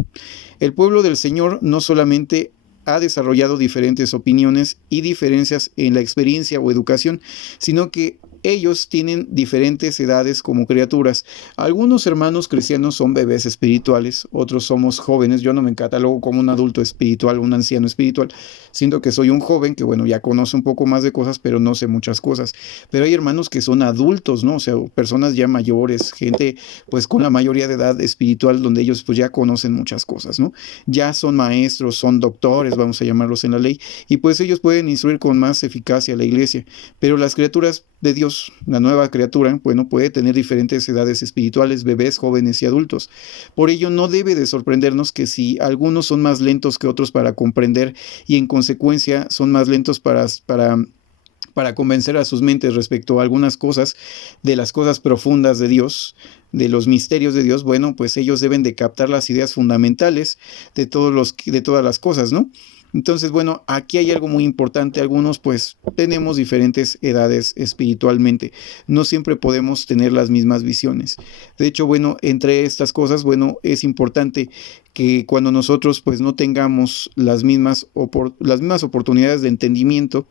El pueblo del Señor no solamente ha desarrollado diferentes opiniones y diferencias en la experiencia o educación, sino que ellos tienen diferentes edades como criaturas. Algunos hermanos cristianos son bebés espirituales, otros somos jóvenes. Yo no me catalogo como un adulto espiritual, un anciano espiritual. Siento que soy un joven que, ya conoce un poco más de cosas, pero no sé muchas cosas. Pero hay hermanos que son adultos, ¿no? O sea, personas ya mayores, gente pues con la mayoría de edad espiritual, donde ellos pues ya conocen muchas cosas, ¿no? Ya son maestros, son doctores, vamos a llamarlos en la ley, y pues ellos pueden instruir con más eficacia a la iglesia. Pero las criaturas de Dios Dios, la nueva criatura, bueno, puede tener diferentes edades espirituales, bebés, jóvenes y adultos. Por ello, no debe de sorprendernos que si algunos son más lentos que otros para comprender y en consecuencia son más lentos para convencer a sus mentes respecto a algunas cosas, de las cosas profundas de Dios, de los misterios de Dios, bueno, pues ellos deben de captar las ideas fundamentales de todas las cosas, ¿no? Entonces, bueno, aquí hay algo muy importante. Algunos pues tenemos diferentes edades espiritualmente. No siempre podemos tener las mismas visiones. De hecho, bueno, entre estas cosas, bueno, es importante que cuando nosotros pues no tengamos las mismas oportunidades de entendimiento,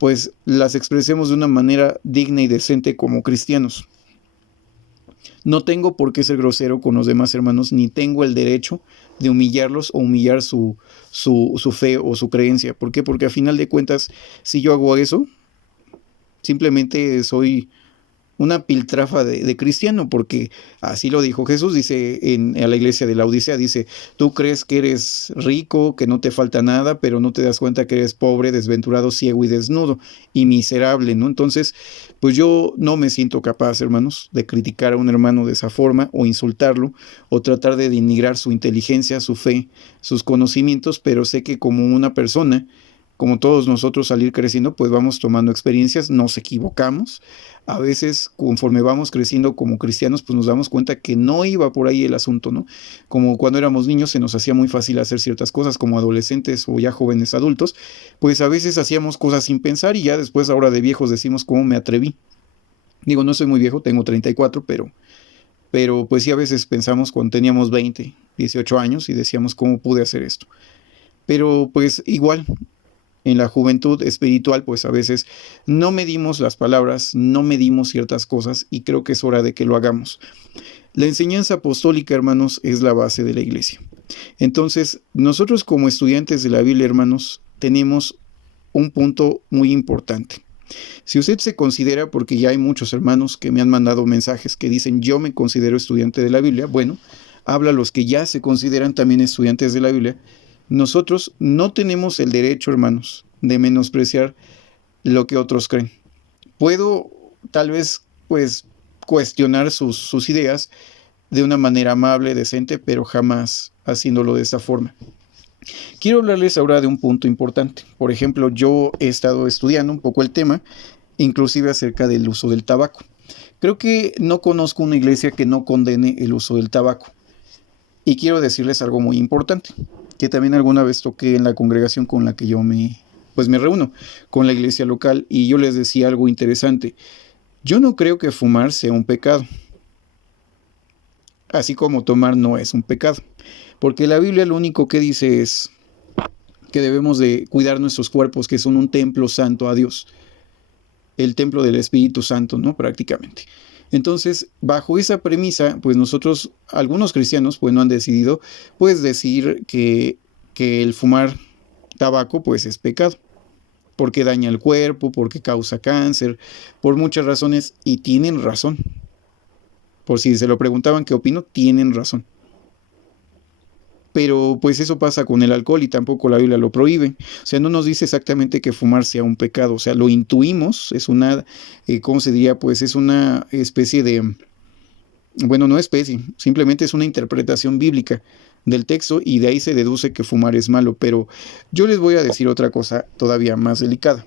pues las expresemos de una manera digna y decente como cristianos. No tengo por qué ser grosero con los demás hermanos, ni tengo el derecho de humillarlos o humillar su fe o su creencia. ¿Por qué? Porque a final de cuentas, si yo hago eso, simplemente soy una piltrafa de cristiano, porque así lo dijo Jesús, dice a la iglesia de la Odisea, dice, tú crees que eres rico, que no te falta nada, pero no te das cuenta que eres pobre, desventurado, ciego y desnudo y miserable, ¿no? Entonces, pues yo no me siento capaz, hermanos, de criticar a un hermano de esa forma o insultarlo o tratar de denigrar su inteligencia, su fe, sus conocimientos, pero sé que como una persona, como todos nosotros al ir creciendo, pues vamos tomando experiencias, nos equivocamos. A veces, conforme vamos creciendo como cristianos, pues nos damos cuenta que no iba por ahí el asunto, ¿no? Como cuando éramos niños se nos hacía muy fácil hacer ciertas cosas, como adolescentes o ya jóvenes adultos, pues a veces hacíamos cosas sin pensar y ya después, ahora de viejos, decimos cómo me atreví. Digo, no soy muy viejo, tengo 34, pero pues sí a veces pensamos cuando teníamos 20, 18 años y decíamos cómo pude hacer esto. Pero pues igual, en la juventud espiritual, pues a veces no medimos las palabras, no medimos ciertas cosas y creo que es hora de que lo hagamos. La enseñanza apostólica, hermanos, es la base de la iglesia. Entonces, nosotros como estudiantes de la Biblia, hermanos, tenemos un punto muy importante. Si usted se considera, porque ya hay muchos hermanos que me han mandado mensajes que dicen yo me considero estudiante de la Biblia, bueno, habla a los que ya se consideran también estudiantes de la Biblia. Nosotros no tenemos el derecho, hermanos, de menospreciar lo que otros creen. Puedo tal vez pues cuestionar sus ideas de una manera amable, decente, pero jamás haciéndolo de esa forma. Quiero hablarles ahora de un punto importante. Por ejemplo, yo he estado estudiando un poco el tema, inclusive acerca del uso del tabaco. Creo que no conozco una iglesia que no condene el uso del tabaco. Y quiero decirles algo muy importante, que también alguna vez toqué en la congregación con la que yo me reúno, con la iglesia local, y yo les decía algo interesante. Yo no creo que fumar sea un pecado, así como tomar no es un pecado, porque la Biblia lo único que dice es que debemos de cuidar nuestros cuerpos, que son un templo santo a Dios, el templo del Espíritu Santo, ¿no? Prácticamente. Entonces, bajo esa premisa, pues nosotros, algunos cristianos, pues no han decidido, pues decir que el fumar tabaco, pues es pecado, porque daña el cuerpo, porque causa cáncer, por muchas razones, y tienen razón. Por si se lo preguntaban qué opino, tienen razón. Pero pues eso pasa con el alcohol y tampoco la Biblia lo prohíbe. O sea, no nos dice exactamente que fumar sea un pecado. O sea, lo intuimos, es una, ¿cómo se diría? Pues es una especie de, bueno, no especie, simplemente es una interpretación bíblica del texto y de ahí se deduce que fumar es malo. Pero yo les voy a decir otra cosa todavía más delicada.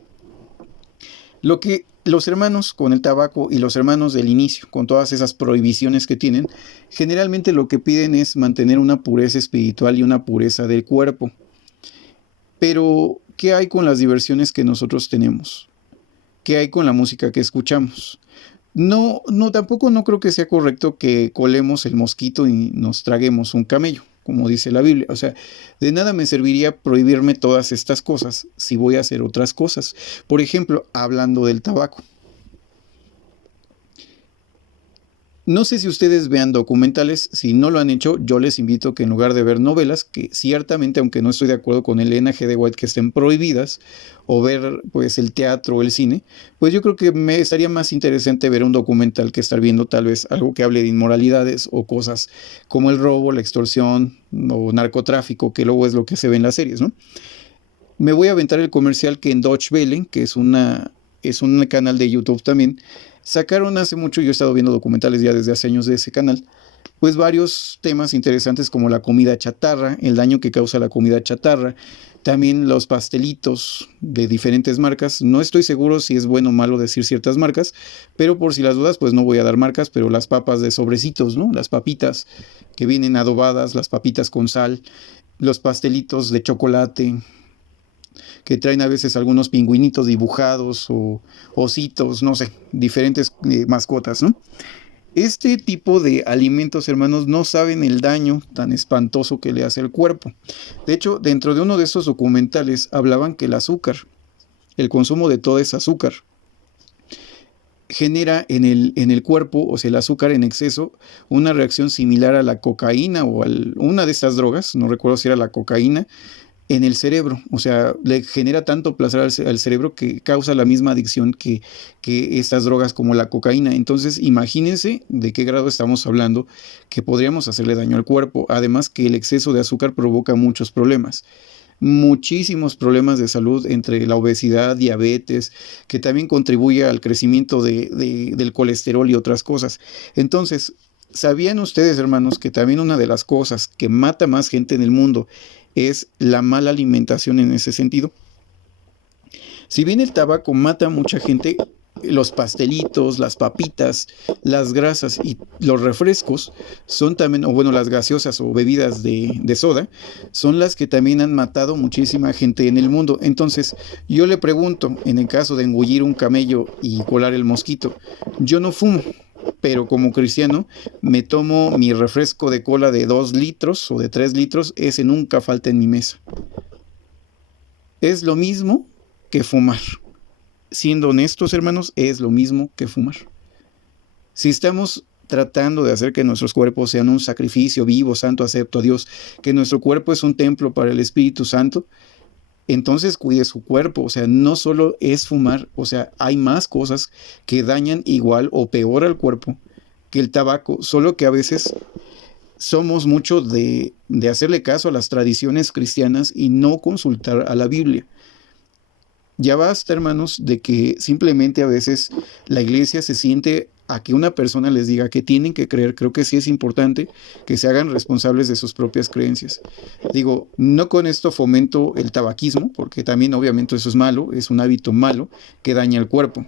Lo que los hermanos con el tabaco y los hermanos del inicio, con todas esas prohibiciones que tienen, generalmente lo que piden es mantener una pureza espiritual y una pureza del cuerpo. Pero, ¿qué hay con las diversiones que nosotros tenemos? ¿Qué hay con la música que escuchamos? No, tampoco no creo que sea correcto que colemos el mosquito y nos traguemos un camello, como dice la Biblia. O sea, de nada me serviría prohibirme todas estas cosas si voy a hacer otras cosas. Por ejemplo, hablando del tabaco. No sé si ustedes vean documentales, si no lo han hecho, yo les invito que en lugar de ver novelas, que ciertamente, aunque no estoy de acuerdo con el Elena G. de White que estén prohibidas, o ver pues el teatro o el cine, pues yo creo que me estaría más interesante ver un documental que estar viendo tal vez algo que hable de inmoralidades o cosas como el robo, la extorsión o narcotráfico, que luego es lo que se ve en las series, ¿no? Me voy a aventar el comercial que en Deutsche Welle, que es una que es un canal de YouTube también, sacaron hace mucho, yo he estado viendo documentales ya desde hace años de ese canal, pues varios temas interesantes como la comida chatarra, el daño que causa la comida chatarra, también los pastelitos de diferentes marcas. No estoy seguro si es bueno o malo decir ciertas marcas, pero por si las dudas, pues no voy a dar marcas, pero las papas de sobrecitos, ¿no? Las papitas que vienen adobadas, las papitas con sal, los pastelitos de chocolate, que traen a veces algunos pingüinitos dibujados o ositos, no sé, diferentes mascotas, ¿no? Este tipo de alimentos, hermanos, no saben el daño tan espantoso que le hace al cuerpo. De hecho, dentro de uno de esos documentales hablaban que el azúcar, el consumo de todo ese azúcar, genera en el cuerpo, o sea, el azúcar en exceso, una reacción similar a la cocaína o a una de estas drogas, no recuerdo si era la cocaína, en el cerebro. O sea, le genera tanto placer al cerebro que causa la misma adicción que estas drogas como la cocaína. Entonces, imagínense de qué grado estamos hablando que podríamos hacerle daño al cuerpo. Además que el exceso de azúcar provoca muchos problemas. Muchísimos problemas de salud, entre la obesidad, diabetes, que también contribuye al crecimiento del colesterol y otras cosas. Entonces, ¿sabían ustedes, hermanos, que también una de las cosas que mata más gente en el mundo es la mala alimentación en ese sentido? Si bien el tabaco mata a mucha gente, los pastelitos, las papitas, las grasas y los refrescos son también, o bueno, las gaseosas o bebidas de soda, son las que también han matado muchísima gente en el mundo. Entonces, yo le pregunto, en el caso de engullir un camello y colar el mosquito, yo no fumo, pero como cristiano me tomo mi refresco de cola de 2 litros o de 3 litros, ese nunca falta en mi mesa. Es lo mismo que fumar. Siendo honestos, hermanos, es lo mismo que fumar. Si estamos tratando de hacer que nuestros cuerpos sean un sacrificio vivo, santo, acepto a Dios, que nuestro cuerpo es un templo para el Espíritu Santo, entonces cuide su cuerpo. O sea, no solo es fumar, o sea, hay más cosas que dañan igual o peor al cuerpo que el tabaco, solo que a veces somos mucho de hacerle caso a las tradiciones cristianas y no consultar a la Biblia. Ya basta, hermanos, de que simplemente a veces la iglesia se siente a que una persona les diga que tienen que creer. Creo que sí es importante que se hagan responsables de sus propias creencias. Digo, no con esto fomento el tabaquismo, porque también obviamente eso es malo, es un hábito malo que daña el cuerpo.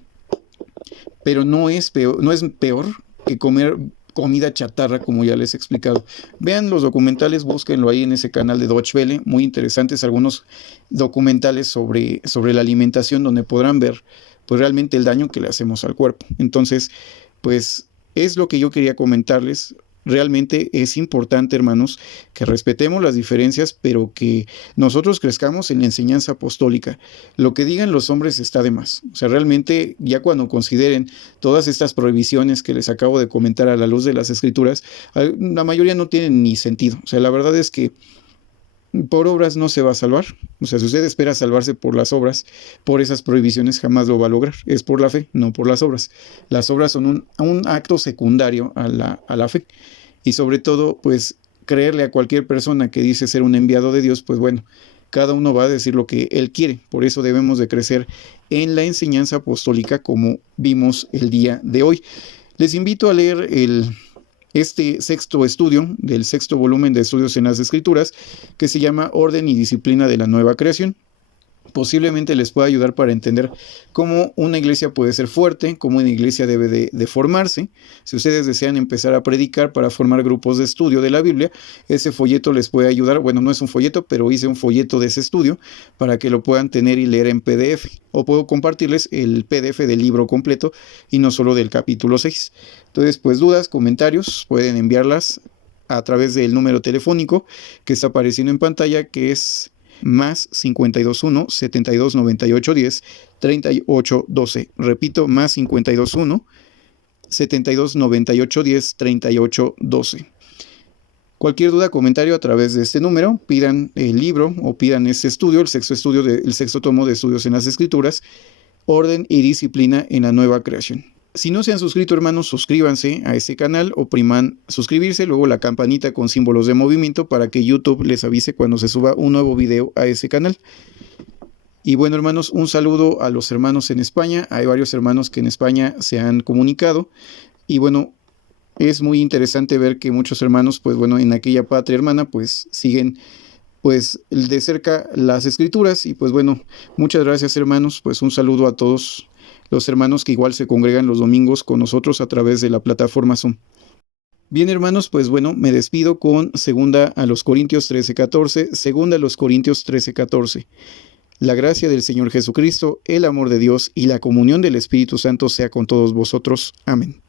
Pero no es peor que comer comida chatarra, como ya les he explicado. Vean los documentales, búsquenlo ahí en ese canal de Deutsche Welle, muy interesantes algunos documentales sobre la alimentación, donde podrán ver pues realmente el daño que le hacemos al cuerpo. Entonces, pues es lo que yo quería comentarles. Realmente es importante, hermanos, que respetemos las diferencias, pero que nosotros crezcamos en la enseñanza apostólica. Lo que digan los hombres está de más. O sea, realmente ya cuando consideren todas estas prohibiciones que les acabo de comentar a la luz de las Escrituras, la mayoría no tienen ni sentido. O sea, la verdad es que por obras no se va a salvar. O sea, si usted espera salvarse por las obras, por esas prohibiciones, jamás lo va a lograr. Es por la fe, no por las obras. Las obras son un acto secundario a la fe. Y sobre todo, pues, creerle a cualquier persona que dice ser un enviado de Dios, pues bueno, cada uno va a decir lo que él quiere. Por eso debemos de crecer en la enseñanza apostólica, como vimos el día de hoy. Les invito a leer este sexto estudio del sexto volumen de Estudios en las Escrituras, que se llama Orden y Disciplina de la Nueva Creación. Posiblemente les pueda ayudar para entender cómo una iglesia puede ser fuerte, cómo una iglesia debe de formarse. Si ustedes desean empezar a predicar para formar grupos de estudio de la Biblia, ese folleto les puede ayudar. Bueno, no es un folleto, pero hice un folleto de ese estudio para que lo puedan tener y leer en PDF. O puedo compartirles el PDF del libro completo y no solo del capítulo 6. Entonces, pues dudas, comentarios, pueden enviarlas a través del número telefónico que está apareciendo en pantalla, que es más 521 72 98 10 38 12. Repito, más 521 72 98 10 38 12. Cualquier duda, comentario a través de este número, pidan el libro o pidan este estudio, el sexto tomo de Estudios en las Escrituras, Orden y Disciplina en la Nueva Creación. Si no se han suscrito, hermanos, suscríbanse a este canal, opriman suscribirse, luego la campanita con símbolos de movimiento para que YouTube les avise cuando se suba un nuevo video a ese canal. Y bueno, hermanos, un saludo a los hermanos en España. Hay varios hermanos que en España se han comunicado. Y bueno, es muy interesante ver que muchos hermanos, pues bueno, en aquella patria hermana, pues siguen pues de cerca las escrituras. Y pues bueno, muchas gracias, hermanos. Pues un saludo a todos los hermanos que igual se congregan los domingos con nosotros a través de la plataforma Zoom. Bien, hermanos, pues bueno, me despido con 2 Corintios 13:14, 2 Corintios 13:14. La gracia del Señor Jesucristo, el amor de Dios y la comunión del Espíritu Santo sea con todos vosotros. Amén.